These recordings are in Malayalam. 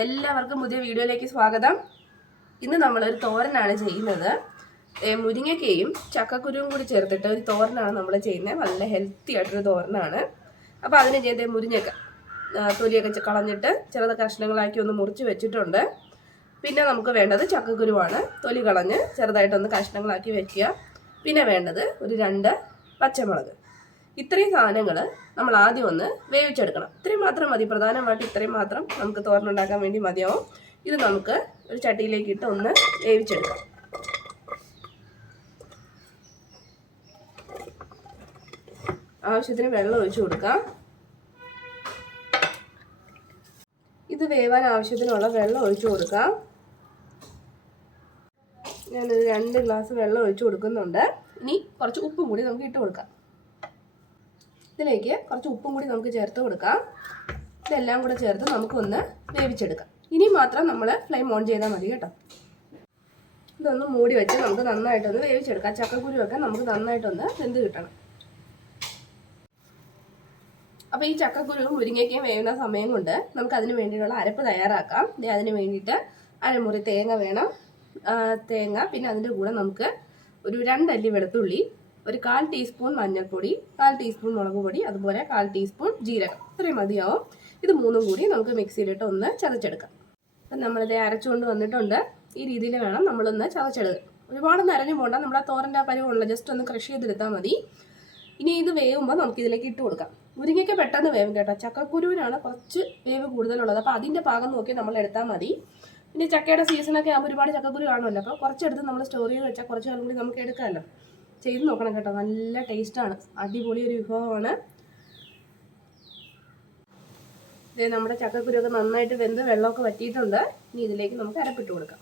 എല്ലാവർക്കും പുതിയ വീഡിയോയിലേക്ക് സ്വാഗതം. ഇന്ന് നമ്മളൊരു തോരനാണ് ചെയ്യുന്നത്. മുരിങ്ങയ്ക്കയും ചക്കക്കുരുവും കൂടി ചേർത്തിട്ട് ഒരു തോരനാണ് നമ്മൾ ചെയ്യുന്നത്. നല്ല ഹെൽത്തി ആയിട്ടൊരു തോരനാണ്. അപ്പോൾ അതിന് ചെയ്ത മുരിങ്ങയ്ക്ക തൊലിയൊക്കെ കളഞ്ഞിട്ട് ചെറുത് കഷ്ണങ്ങളാക്കി ഒന്ന് മുറിച്ച് വെച്ചിട്ടുണ്ട്. പിന്നെ നമുക്ക് വേണ്ടത് ചക്കക്കുരുവാണ്. തൊലി കളഞ്ഞ് ചെറുതായിട്ടൊന്ന് കഷ്ണങ്ങളാക്കി വെക്കുക. പിന്നെ വേണ്ടത് ഒരു 2 പച്ചമുളക്. ഇത്രയും സാധനങ്ങൾ നമ്മൾ ആദ്യം ഒന്ന് വേവിച്ചെടുക്കണം. ഇത്രയും മാത്രം മതി, പ്രധാനമായിട്ട് ഇത്രയും മാത്രം നമുക്ക് തോരനുണ്ടാക്കാൻ വേണ്ടി മതിയാവും. ഇത് നമുക്ക് ഒരു ചട്ടിയിലേക്ക് ഇട്ട് ഒന്ന് വേവിച്ചെടുക്കാം. ആവശ്യത്തിന് വെള്ളം ഒഴിച്ചു കൊടുക്കാം. ഇത് വേവാൻ ആവശ്യത്തിനുള്ള വെള്ളം ഒഴിച്ചു കൊടുക്കാം. ഞാനൊരു 2 ഗ്ലാസ് വെള്ളം ഒഴിച്ചു കൊടുക്കുന്നുണ്ട്. ഇനി കുറച്ച് ഉപ്പും കൂടി നമുക്ക് ഇട്ട് കൊടുക്കാം. ഇതിലേക്ക് കുറച്ച് ഉപ്പും കൂടി നമുക്ക് ചേർത്ത് കൊടുക്കാം. ഇതെല്ലാം കൂടെ ചേർത്ത് നമുക്കൊന്ന് വേവിച്ചെടുക്കാം. ഇനി മാത്രം നമ്മൾ ഫ്ലെയിം ഓൺ ചെയ്താൽ മതി കേട്ടോ. ഇതൊന്ന് മൂടി വെച്ച് നമുക്ക് നന്നായിട്ടൊന്ന് വേവിച്ചെടുക്കാം. ചക്കക്കുരുവൊക്കെ നമുക്ക് നന്നായിട്ടൊന്ന് വെന്ത് കിട്ടണം. അപ്പോൾ ഈ ചക്കക്കുരുവും മുരിങ്ങയ്ക്കയും വേവുന്ന സമയം കൊണ്ട് നമുക്ക് അതിന് വേണ്ടിയിട്ടുള്ള അരപ്പ് തയ്യാറാക്കാം. അതിന് വേണ്ടിയിട്ട് അരമുറി തേങ്ങ വേണം. തേങ്ങ, പിന്നെ അതിൻ്റെ കൂടെ നമുക്ക് ഒരു 2 അല്ലി വെളുത്തുള്ളി, ഒരു 1/4 ടീസ്പൂൺ മഞ്ഞൾപ്പൊടി, 1/4 ടീസ്പൂൺ മുളക് പൊടി, അതുപോലെ 1/4 ടീസ്പൂൺ ജീരകം. ഇത്രയും മതിയാവും. ഇത് മൂന്നും കൂടി നമുക്ക് മിക്സിയിലിട്ട് ഒന്ന് ചതച്ചെടുക്കാം. അപ്പം നമ്മളിത് അരച്ചുകൊണ്ട് വന്നിട്ടുണ്ട്. ഈ രീതിയിൽ വേണം നമ്മളൊന്ന് ചതച്ചെടുക്കാൻ. ഒരുപാട് നരഞ്ഞു പോകണ്ട, നമ്മൾ ആ തോരൻ്റെ ആ പരിവുള്ള ജസ്റ്റ് ഒന്ന് ക്രഷ് ചെയ്തെടുത്താൽ മതി. ഇനി ഇത് വേവുമ്പോൾ നമുക്ക് ഇതിലേക്ക് ഇട്ട് കൊടുക്കാം. മുരിങ്ങയ്ക്ക് പെട്ടെന്ന് വേവും കേട്ടോ. ചക്കക്കുരുവിനാണ് കുറച്ച് വേവ് കൂടുതലുള്ളത്. അപ്പോൾ അതിൻ്റെ പാകം നോക്കി നമ്മൾ എടുത്താൽ മതി. പിന്നെ ചക്കയുടെ സീസണൊക്കെ ആകുമ്പോൾ ഒരുപാട് ചക്കക്കുരു കാണുമല്ലോ. അപ്പോൾ കുറച്ചെടുത്ത് നമ്മൾ സ്റ്റോർ ചെയ്ത് വെച്ചാൽ കുറച്ച് കാലം കൂടി നമുക്ക് എടുക്കാമല്ലോ. ചെയ്ത് നോക്കണം കേട്ടോ. നല്ല ടേസ്റ്റാണ്, അടിപൊളി ഒരു വിഭവമാണ്. ഇത് നമ്മുടെ ചക്കക്കുരുവൊക്കെ നന്നായിട്ട് വെന്ത് വെള്ളമൊക്കെ വറ്റിയിട്ടുണ്ട്. ഇനി ഇതിലേക്ക് നമുക്ക് അരപ്പിട്ട് കൊടുക്കാം.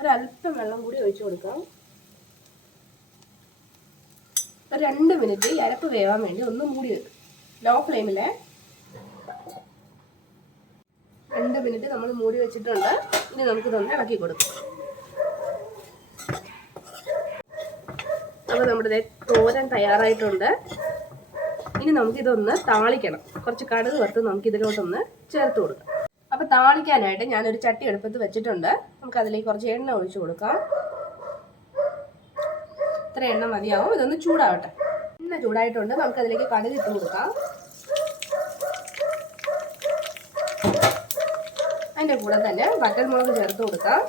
ഒരല്പം വെള്ളം കൂടി ഒഴിച്ചു കൊടുക്കാം. ഒരു 2 മിനിറ്റ് ഈ അരപ്പ് വേവാൻ വേണ്ടി ഒന്ന് മൂടി വെക്കും. ലോ ഫ്ലെയിമിൽ 2 മിനിറ്റ് നമ്മൾ മൂടി വെച്ചിട്ടുണ്ട്. ഇനി നമുക്കിതൊന്ന് ഇളക്കി കൊടുക്കാം. അപ്പോൾ നമ്മുടെ തോരൻ തയ്യാറായിട്ടുണ്ട്. ഇനി നമുക്കിതൊന്ന് താളിക്കണം. കുറച്ച് കടുക് വറുത്ത് നമുക്കിതിലോട്ടൊന്ന് ചേർത്ത് കൊടുക്കാം. അപ്പോൾ താളിക്കാനായിട്ട് ഞാനൊരു ചട്ടി അടുപ്പത്ത് വെച്ചിട്ടുണ്ട്. നമുക്ക് അതിലേക്ക് കുറച്ച് എണ്ണ ഒഴിച്ചു കൊടുക്കാം. ഇത്ര എണ്ണ മതിയാവും. ഇതൊന്ന് ചൂടാവട്ടെ. എണ്ണ ചൂടായിട്ടുണ്ട്. നമുക്കതിലേക്ക് കടുക് ഇട്ട് കൊടുക്കാം. അതിൻ്റെ കൂടെ തന്നെ വറ്റൽമുളക് ചേർത്ത് കൊടുക്കാം.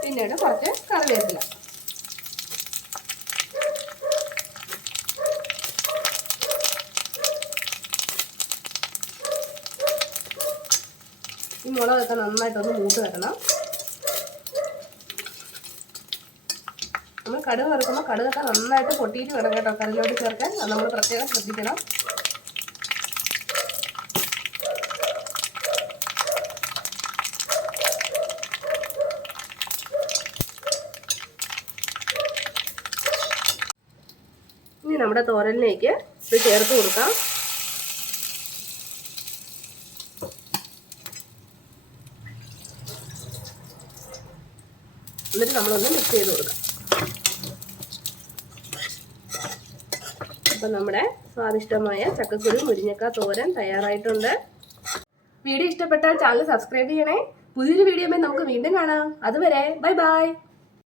പിന്നീട് കുറച്ച് കറിവേപ്പില. ഈ മുളകൊക്കെ നന്നായിട്ടൊന്ന് മൂത്ത് വരണം. നമ്മൾ കടുക് വറുക്കുമ്പോൾ കടുകൊക്കെ നന്നായിട്ട് പൊട്ടിയിട്ട് വേണം കേട്ടോ കറിയിലോട്ട് ചേർക്കാൻ. അത് നമ്മൾ പ്രത്യേകം ശ്രദ്ധിക്കണം. ഇനി നമ്മുടെ തോരനിലേക്ക് ഇത് ചേർത്ത് കൊടുക്കാം. എന്നിട്ട് നമ്മളൊന്ന് മിക്സ് ചെയ്ത് കൊടുക്കാം. അപ്പം നമ്മുടെ സ്വാദിഷ്ടമായ ചക്കക്കുരു മുരിങ്ങക്ക തോരൻ തയ്യാറായിട്ടുണ്ട്. വീഡിയോ ഇഷ്ടപ്പെട്ടാൽ ചാനൽ സബ്സ്ക്രൈബ് ചെയ്യണേ. പുതിയൊരു വീഡിയോയുമായി നമുക്ക് വീണ്ടും കാണാം. അതുവരെ ബൈ ബൈ.